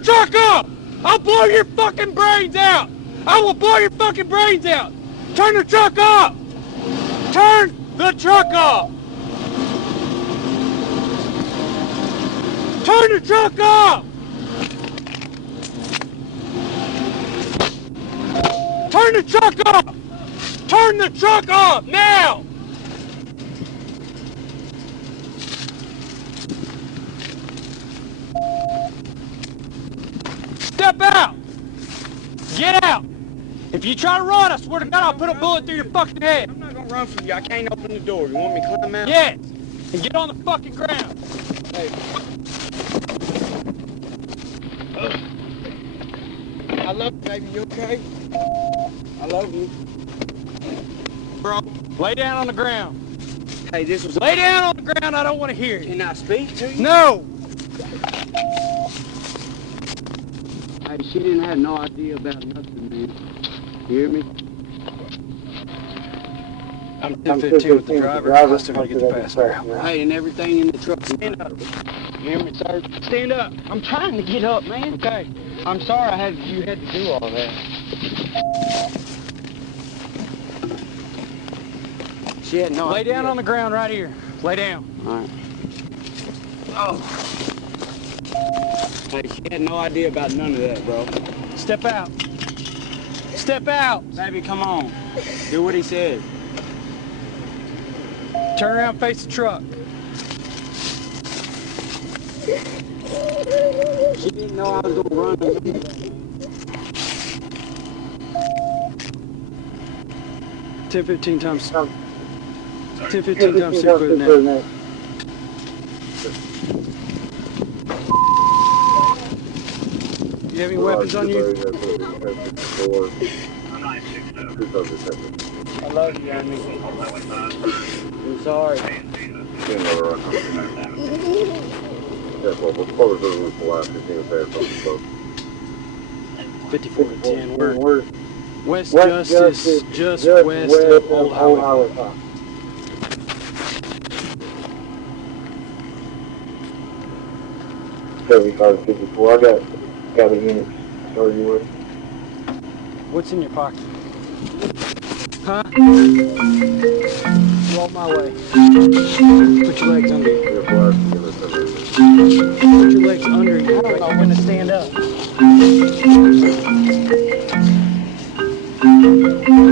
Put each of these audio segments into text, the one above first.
truck off! I'll blow your fucking brains out! I will blow your fucking brains out! Turn the truck off! Turn the truck off! Turn the truck off! Turn the truck off! Turn the truck off now! Step out! Get out! If you try to run, I swear to God, I'll put a bullet through your fucking head. I'm not gonna run from you. I can't open the door. You want me to climb out? Yes! And get on the fucking ground. Hey. I love you, baby. You okay? I love you. Bro, lay down on the ground. Hey, this was... Lay down on the ground. I don't want to hear you. Can I speak to you? No! Hey, she didn't have no idea about nothing, man. You hear me? I'm 10-15 with the driver. I still gotta get the passenger. Hey, and everything in the truck. Stand up. You hear me, sir? Stand up. I'm trying to get up, man. Okay. I'm sorry you had to do all that. She had no Lay idea. down on the ground right here. Lay down. All right. Oh. Hey, she had no idea about none of that, bro. Step out. Step out. Baby, come on. Do what he said. Turn around, face the truck. She didn't know I was gonna run. 10-15 times. 10-15 times 6 foot now. You have any weapons on you? I love you, Amy. I'm sorry. 54-10. We're West Justice, just west of Old Highway. Chevy car 54. I got a unit. Sorry, you would. What's in your pocket? Huh? Roll my way. Put your legs under you. Put your legs under you. I don't know when to stand up.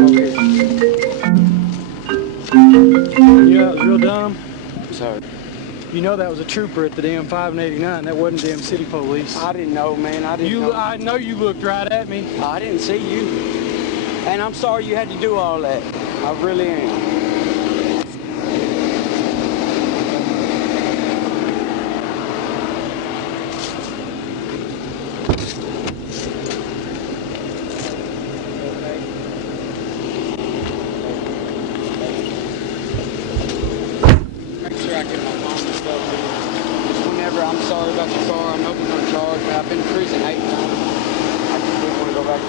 Okay. You know that was real dumb? I'm sorry. You know that was a trooper at the damn 5 and 89. That wasn't damn city police. I didn't know, man. I didn't know. I know you looked right at me. I didn't see you. And I'm sorry you had to do all that. I really am. Make sure I get my phone and stuff. Just whenever I'm sorry about your car, I know we're going to charge, but I've been in prison 8 times. I just didn't want to go back.